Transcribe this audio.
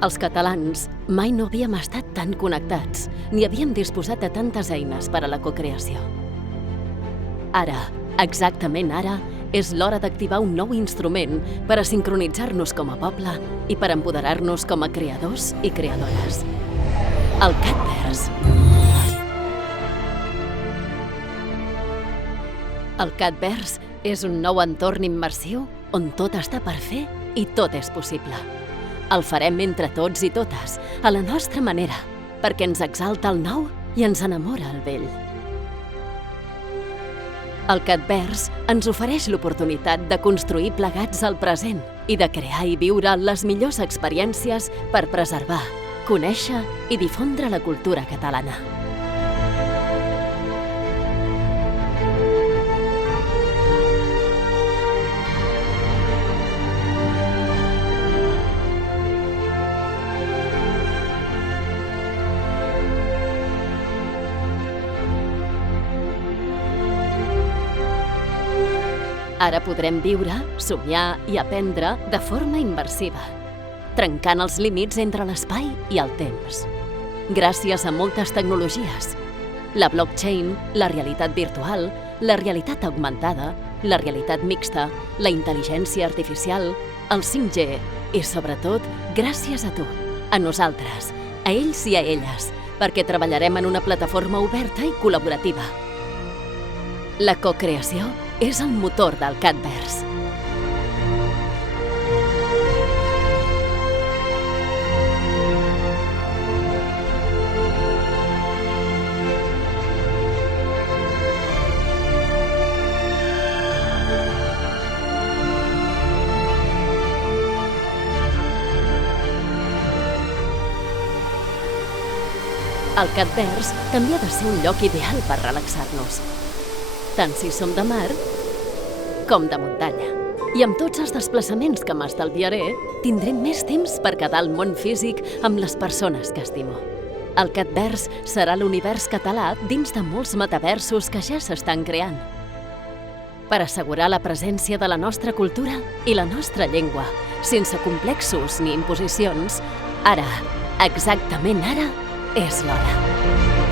Els catalans mai no havíem estat tan connectats ni havíem disposat de tantes eines per a la cocreació. Ara, exactament ara, és l'hora d'activar un nou instrument per a sincronitzar-nos com a poble i per empoderar-nos com a creadors i creadores. El Catverse. El Catverse és un nou entorn immersiu on tot està per fer i tot és possible. El farem entre tots i totes, a la nostra manera, perquè ens exalta el nou i ens enamora el vell. El Catverse ens ofereix l'oportunitat de construir plegats el present i de crear i viure les millors experiències per preservar, conèixer i difondre la cultura catalana. Ara podrem viure, somiar i aprendre de forma immersiva, trencant els límits entre l'espai i el temps. Gràcies a moltes tecnologies, la blockchain, la realitat virtual, la realitat augmentada, la realitat mixta, la intel·ligència artificial, el 5G i, sobretot, gràcies a tu, a nosaltres, a ells i a elles, perquè treballarem en una plataforma oberta i col·laborativa. La cocreació és el motor del Catverse. El Catverse també ha de ser un lloc ideal per relaxar-nos, tant si som de mar com de muntanya. I amb tots els desplaçaments que m'estalviaré, tindré més temps per quedar al món físic amb les persones que estimo. El Catverse serà l'univers català dins de molts metaversos que ja s'estan creant. Per assegurar la presència de la nostra cultura i la nostra llengua, sense complexos ni imposicions, ara, exactament ara, és l'hora.